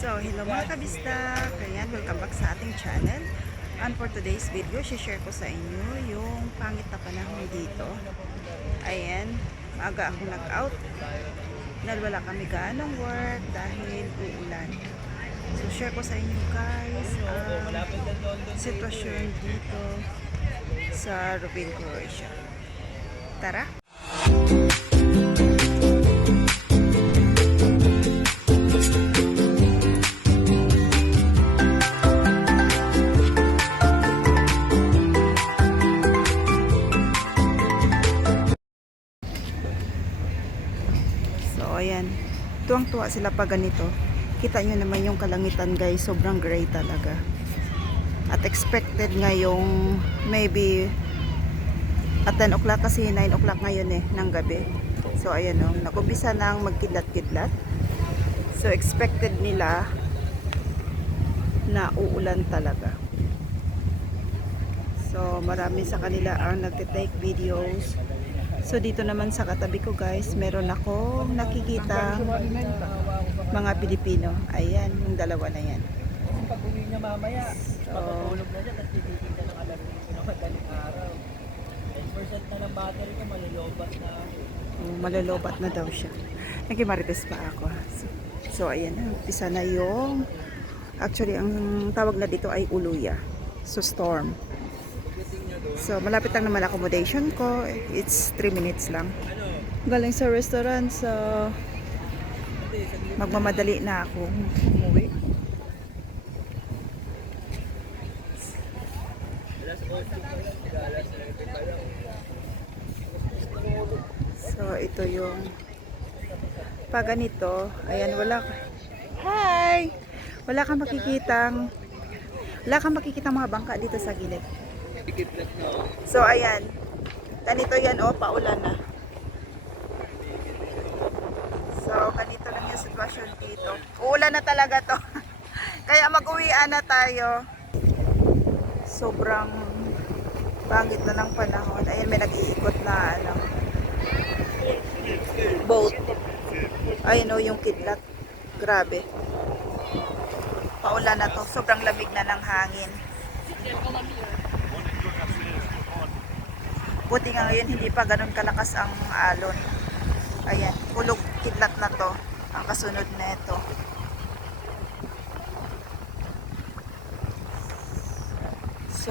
So, hello mga kabista! Ayan, welcome back sa ating channel. And for today's video, share ko sa inyo yung pangit na panahon dito. Ayan, maaga ako nag-out. Dahil wala kami gaanong work dahil uulan. So, share ko sa inyo guys ang sitwasyon dito sa Rubin, Croatia. Tara! So, ayan. Tuwang-tuwa sila pa ganito. Kita nyo naman yung kalangitan guys. Sobrang gray talaga. At expected ngayong maybe at 10 o'clock kasi 9 o'clock ngayon eh ng gabi. So, ayan o. Nakumbisa nang magkidlat-kidlat. So, expected nila na uulan talaga. So, marami sa kanila ang nagtitake videos. So, dito naman sa katabi ko guys, meron akong nakikita mga Pilipino. Ayan, yung dalawa na yan. Pag uwi niya mamaya, So, matutulog na siya, tapos titigil ng alas 5 ng madaling araw. 10% na ng battery ko, malulobat na. oh, malolobat na daw siya. Nagkimarites pa ako. So, so ayan, umpisa na yung actually, ang tawag na dito ay uluya. So, storm. So, malapit lang naman accommodation ko. It's 3 minutes lang. Galing sa restaurant, so magmamadali na ako umuwi. So, ito yung pag ganito, ayan, wala ka. Hi! Wala kang makikitang wala kang makikitang mga bangka dito sa gilid. So, ayan. Ganito yan, oh, paulan na. So, ganito lang yung sitwasyon dito. Uulan na talaga to. Kaya mag-uwian na tayo. Sobrang pangit na ng panahon. Ayan, may nag-iikot na, ano, boat. Ayun, oh, yung kidlat. Grabe. Paulan na to. Sobrang lamig na ng hangin. Buti nga ngayon hindi pa ganun kalakas ang alon. Ayan, kulog kidlat na to. Ang kasunod na ito. So,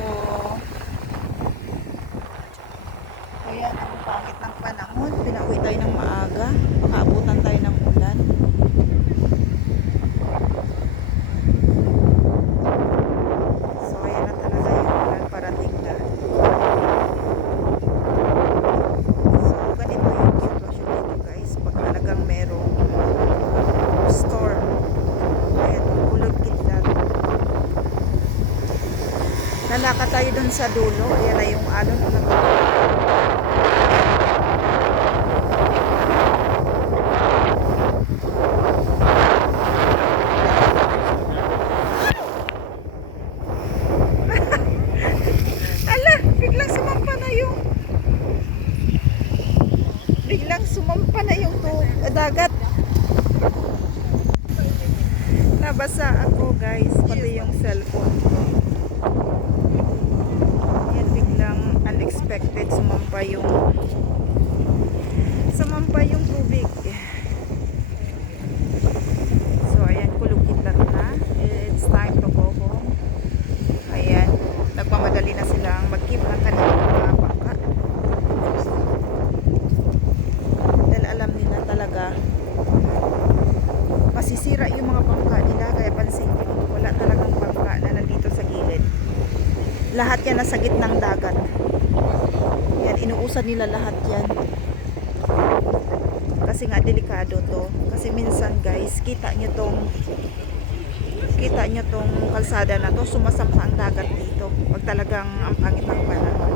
ayan, ang pangit ng panahon. Pinauwi tayo ng maaga. Makaabutan tayo ng ulan. So, ayan na talaga yung ulan parating na. So, ganito yung sitwasyon dito guys. Pag talagang merong storm. Ayan, kulog kidlat. Lalakad tayo dun sa dulo. Ayan na yung alon. Ano? Ala, biglang sumampa na yung biglang sumampa na yung dagat. Nabasa ako guys, pati yung cellphone ko. Yan biglang unexpected sumampa yung sumampa yung tubig. So ayan, kulog kidlat na. It's time to go home. Ayan, nagmamadali na silang mag-keep ng mga bangka. Dahil alam nila talaga masisira yung mga bangka nila kaya pansin nyo, wala talagang bangka na nandito sa gilid. Lahat yan nasa gitnang dagat. Inuusad nila lahat yan. Kasi nga delikado to. Kasi minsan guys, kita nyo tong kita nyo tong kalsada na to, sumasampa ang dagat dito. Pag talagang ang pangit ng panahon.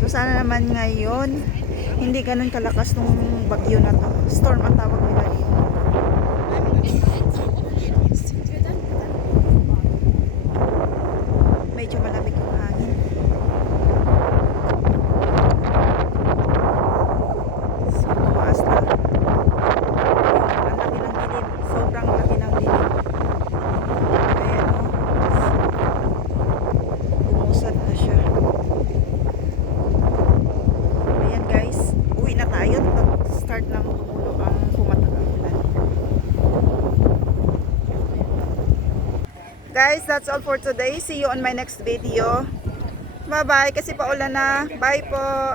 So sana naman ngayon, hindi ganun kalakas tong bagyo na to. Storm ang tawag nila dito. Medyo malamig yung hangin. So, tumaas na. Ang laki ng dilim. Sobrang laki ng Guys, that's all for today. See you on my next video. Bye-bye kasi paulan na. Bye po.